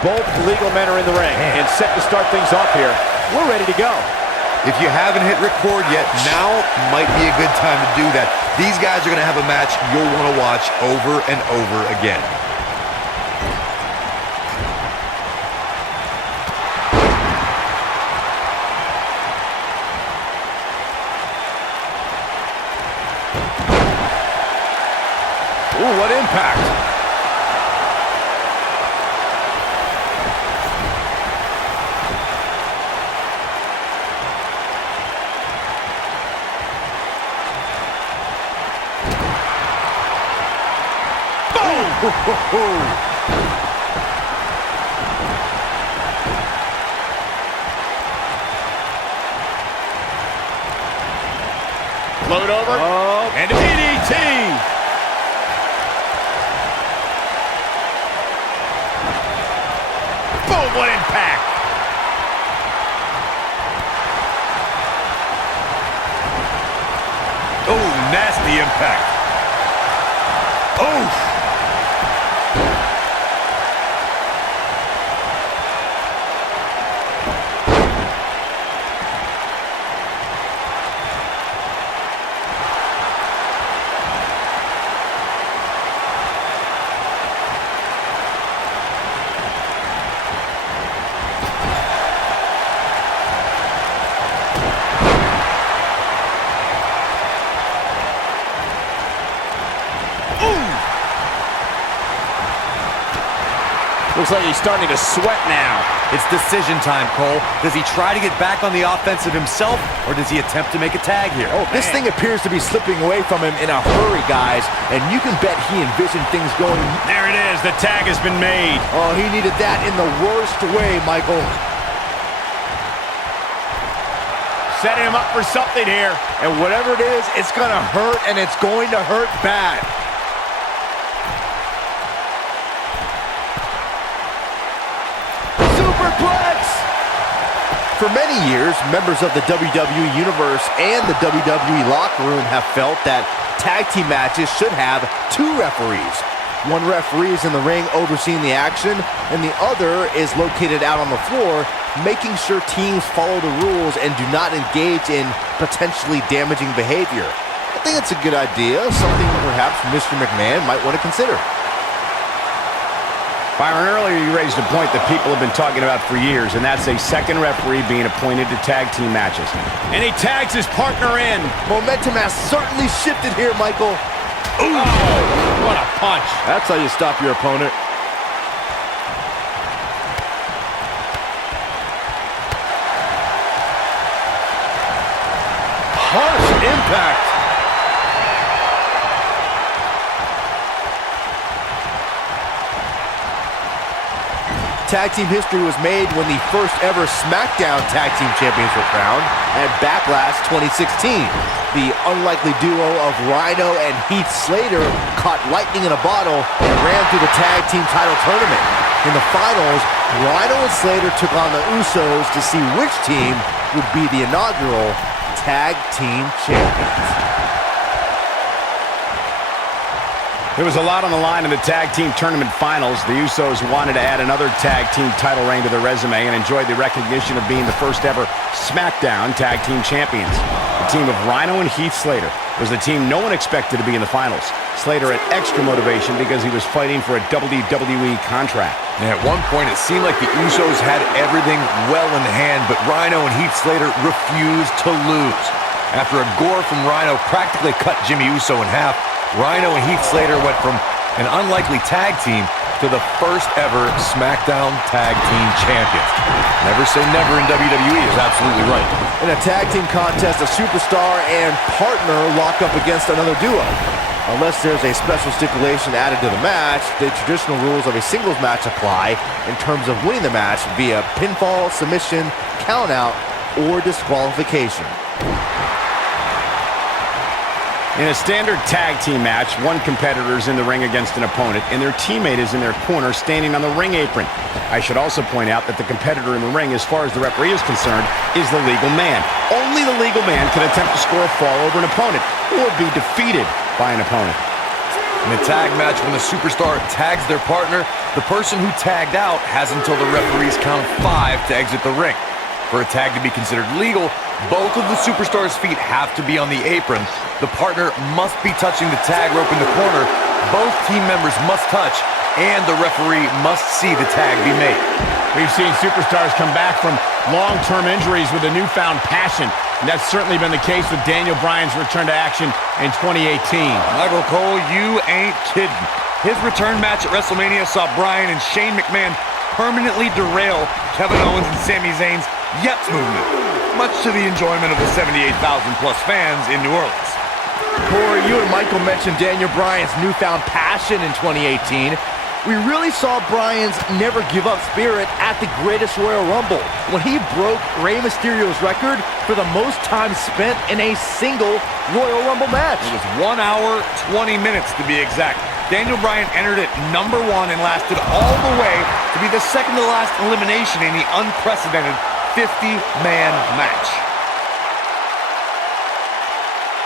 Both legal men are in the ring and set to start things off here. We're ready to go. If you haven't hit record yet, now might be a good time to do that. These guys are going to have a match you'll want to watch over and over again. Ooh, what impact. Float over. Oh. And DDT. Boom, what impact. Oh, nasty impact. Oh. Looks like he's starting to sweat now. It's decision time, Cole. Does he try to get back on the offensive himself, or does he attempt to make a tag here? Oh, this thing appears to be slipping away from him in a hurry, guys. And you can bet he envisioned things going. There it is. The tag has been made. Oh, he needed that in the worst way, Michael. Setting him up for something here. And whatever it is, it's going to hurt, and it's going to hurt bad. Superplex! For many years, members of the WWE Universe and the WWE locker room have felt that tag team matches should have two referees. One referee is in the ring overseeing the action, and the other is located out on the floor, making sure teams follow the rules and do not engage in potentially damaging behavior. I think it's a good idea, something perhaps Mr. McMahon might want to consider. Byron, earlier you raised a point that people have been talking about for years, and that's a second referee being appointed to tag team matches. And he tags his partner in. Momentum has certainly shifted here, Michael. Ooh, what a punch. That's how you stop your opponent. Harsh impact. Tag team history was made when the first ever Smackdown tag team champions were crowned at Backlash 2016. The unlikely duo of Rhino and Heath Slater caught lightning in a bottle and ran through the tag team title tournament. In the finals, Rhino and Slater took on the Usos to see which team would be the inaugural tag team champions. There was a lot on the line in the tag team tournament finals. The Usos wanted to add another tag team title reign to their resume and enjoyed the recognition of being the first ever Smackdown tag team champions. The team of Rhino and Heath Slater was the team no one expected to be in the finals. Slater had extra motivation because he was fighting for a WWE contract. And at one point, it seemed like the Usos had everything well in hand, but Rhino and Heath Slater refused to lose. After a gore from Rhino practically cut Jimmy Uso in half, Rhino and Heath Slater went from an unlikely tag team to the first ever Smackdown Tag Team Champions. Never say never in WWE is absolutely right. In a tag team contest, a superstar and partner lock up against another duo. Unless there's a special stipulation added to the match, the traditional rules of a singles match apply in terms of winning the match via pinfall, submission, countout, or disqualification. In a standard tag team match, one competitor is in the ring against an opponent, and their teammate is in their corner standing on the ring apron. I should also point out that the competitor in the ring, as far as the referee is concerned, is the legal man. Only the legal man can attempt to score a fall over an opponent or be defeated by an opponent. In a tag match, when the superstar tags their partner, The person who tagged out has until the referee's count of 5 to exit the ring. For a tag to be considered legal, both of the superstars' feet have to be on the apron. The partner must be touching the tag rope in the corner. Both team members must touch, and the referee must see the tag be made. We've seen superstars come back from long-term injuries with a newfound passion, and that's certainly been the case with Daniel Bryan's return to action in 2018. Michael Cole, you ain't kidding. His return match at WrestleMania saw Bryan and Shane McMahon permanently derail Kevin Owens and Sami Zayn's Yeps movement, much to the enjoyment of the 78,000-plus fans in New Orleans. Corey, you and Michael mentioned Daniel Bryan's newfound passion in 2018. We really saw Bryan's never-give-up spirit at the Greatest Royal Rumble when he broke Rey Mysterio's record for the most time spent in a single Royal Rumble match. It was 1 hour, 20 minutes to be exact. Daniel Bryan entered at number 1 and lasted all the way to be the second-to-last elimination in the unprecedented 50-man match.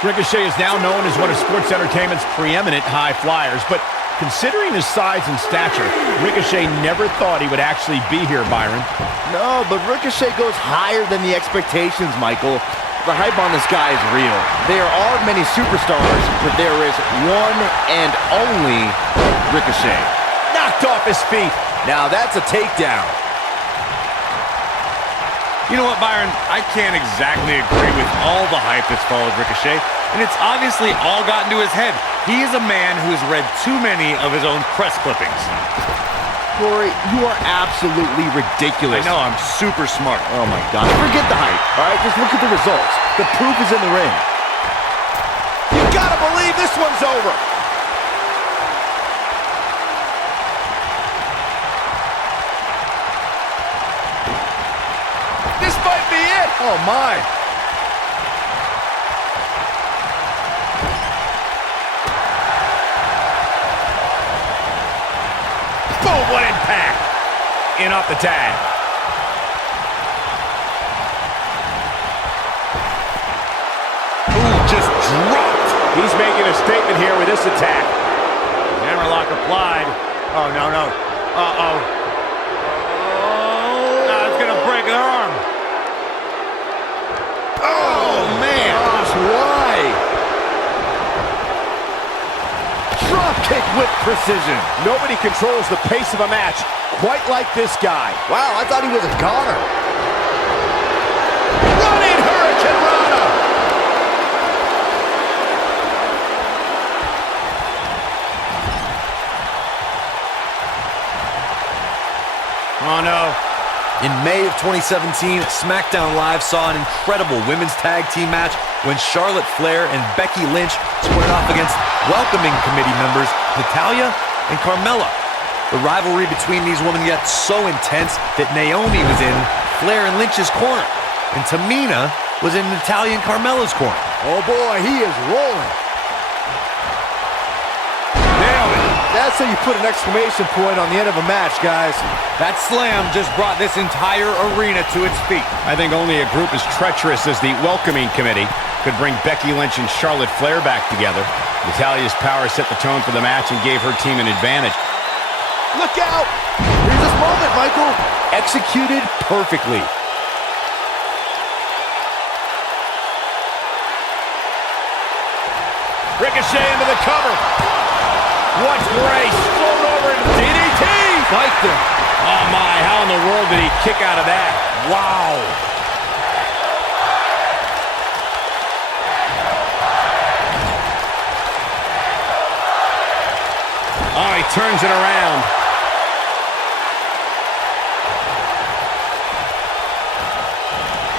Ricochet is now known as one of sports entertainment's preeminent high flyers, but considering his size and stature, Ricochet never thought he would actually be here, Byron. No, but Ricochet goes higher than the expectations, Michael. The hype on this guy is real. There are many superstars, but there is one and only Ricochet. Knocked off his feet. Now that's a takedown. You know what, Byron? I can't exactly agree with all the hype that's followed Ricochet, and it's obviously all gotten to his head. He is a man who's read too many of his own press clippings. Corey, you are absolutely ridiculous. I know, I'm super smart. Oh my God. Forget the hype, all right? Just look at the results. The proof is in the ring. You gotta believe this one's over. This might be it. Oh my. Boom, what impact. In off the tag. Ooh, just dropped. He's making a statement here with this attack. Hammerlock applied. Oh, no, no. Uh-oh. Oh, it's going to break an arm. Oh man. Gosh, why? Drop kick with precision. Nobody controls the pace of a match quite like this guy. Wow, I thought he was a goner. Running Hurricane Rana. Oh no. In May of 2017, SmackDown Live saw an incredible women's tag team match when Charlotte Flair and Becky Lynch squared off against welcoming committee members Natalya and Carmella. The rivalry between these women got so intense that Naomi was in Flair and Lynch's corner, and Tamina was in Natalya and Carmella's corner. Oh boy, he is rolling. Nailed it. That's how you put an exclamation point on the end of a match, guys. That slam just brought this entire arena to its feet. I think only a group as treacherous as the welcoming committee could bring Becky Lynch and Charlotte Flair back together. Natalya's power set the tone for the match and gave her team an advantage. Look out! Here's this moment, Michael. Executed perfectly. Ricochet into the cover. What grace! Float over into DDT! Spiked him. Oh my, how in the world did he kick out of that? Wow. Oh, he turns it around.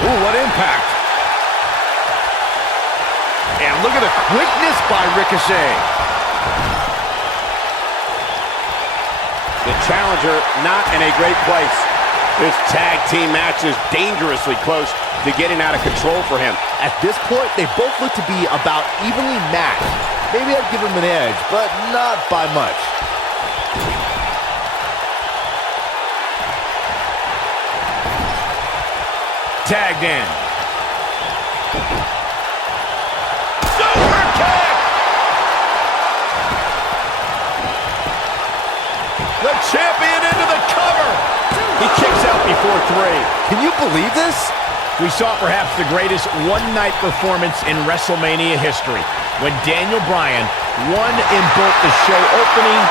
Ooh, what impact. And look at the quickness by Ricochet. The challenger not in a great place. This tag team match is dangerously close to getting out of control for him. At this point, they both look to be about evenly matched. Maybe I'd give him an edge, but not by much. Tagged in. Super kick! The champion into the cover. He kicks out before 3. Can you believe this? We saw perhaps the greatest one-night performance in WrestleMania history when Daniel Bryan won in both the show opening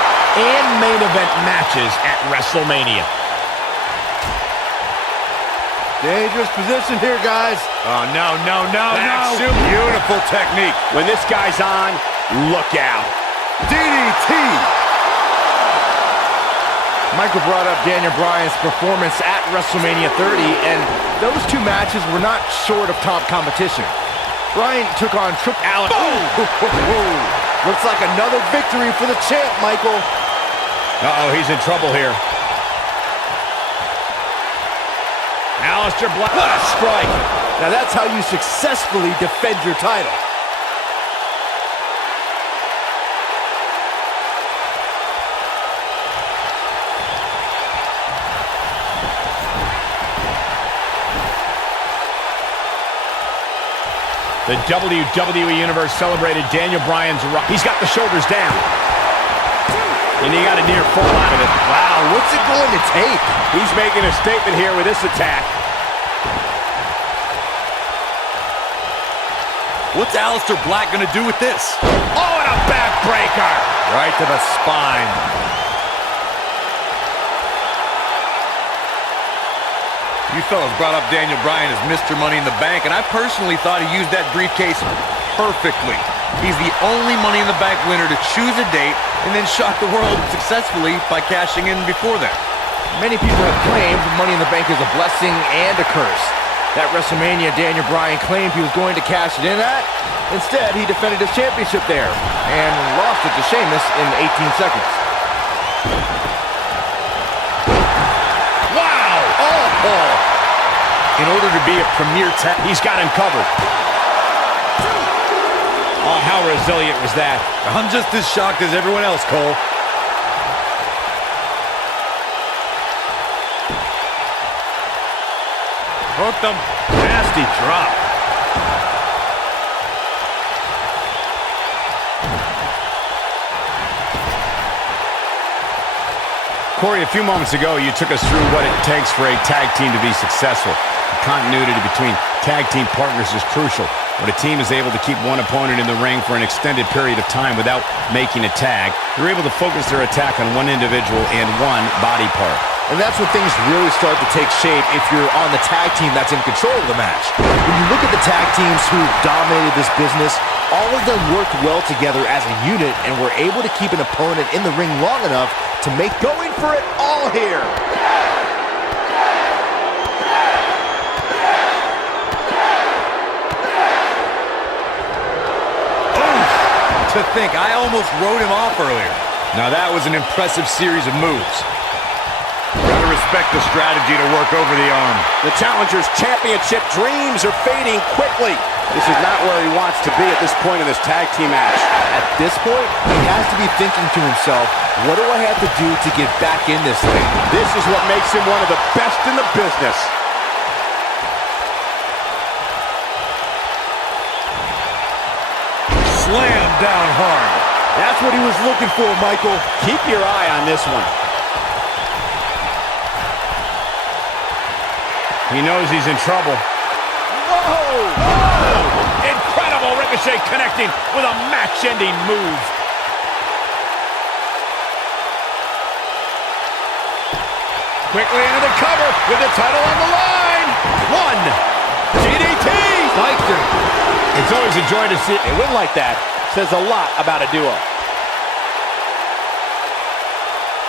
and main event matches at WrestleMania. Dangerous position here, guys. Oh, no. Back soup. Beautiful technique. When this guy's on, look out. DDT. Michael brought up Daniel Bryan's performance at WrestleMania 30, and those 2 matches were not short of top competition. Bryan took on Aleister. Looks like another victory for the champ, Michael. Uh-oh, he's in trouble here. Aleister Black, what a strike. Now that's how you successfully defend your title. The WWE Universe celebrated Daniel Bryan's run. He's got the shoulders down. And he got a near fall out of it. Wow, what's it going to take? He's making a statement here with this attack. What's Aleister Black going to do with this? Oh, and a backbreaker. Right to the spine. You fellas brought up Daniel Bryan as Mr. Money in the Bank, and I personally thought he used that briefcase perfectly. He's the only Money in the Bank winner to choose a date and then shock the world successfully by cashing in before that. Many people have claimed Money in the Bank is a blessing and a curse. That WrestleMania, Daniel Bryan claimed he was going to cash it in at. Instead, he defended his championship there and lost it to Sheamus in 18 seconds. Wow! Oh! In order to be a premier he's got him covered. Oh, how resilient was that? I'm just as shocked as everyone else, Cole. Hooked him. Nasty drop. Corey, a few moments ago, you took us through what it takes for a tag team to be successful. The continuity between tag team partners is crucial. When a team is able to keep one opponent in the ring for an extended period of time without making a tag, they're able to focus their attack on one individual and one body part. And that's when things really start to take shape if you're on the tag team that's in control of the match. When you look at the tag teams who dominated this business, all of them worked well together as a unit and were able to keep an opponent in the ring long enough to make going for it all here. To think, I almost wrote him off earlier. Now that was an impressive series of moves. Gotta respect the strategy to work over the arm. The challenger's championship dreams are fading quickly. This is not where he wants to be at this point in this tag team match. At this point, he has to be thinking to himself, what do I have to do to get back in this thing? This is what makes him one of the best in the business. Slam down hard. That's what he was looking for, Michael. Keep your eye on this one. He knows he's in trouble. Whoa! Oh! Incredible Ricochet connecting with a match-ending move. Quickly into the cover with the title on the line. One. DDT. Aleister. It's always a joy to see. A win like that says a lot about a duo.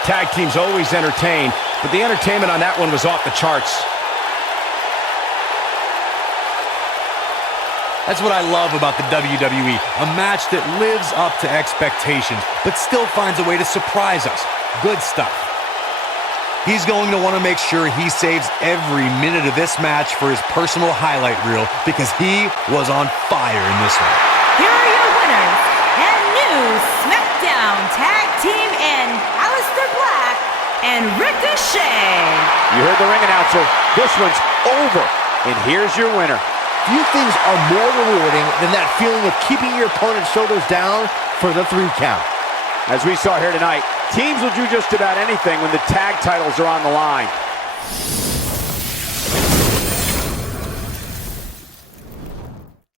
Tag teams always entertain, but the entertainment on that one was off the charts. That's what I love about the WWE. A match that lives up to expectations, but still finds a way to surprise us. Good stuff. He's going to want to make sure he saves every minute of this match for his personal highlight reel because he was on fire in this one. Here are your winners and new Smackdown Tag Team in Aleister Black and Ricochet. You heard the ring announcer. This one's over. And here's your winner. Few things are more rewarding than that feeling of keeping your opponent's shoulders down for the 3 count. As we saw here tonight, teams will do just about anything when the tag titles are on the line.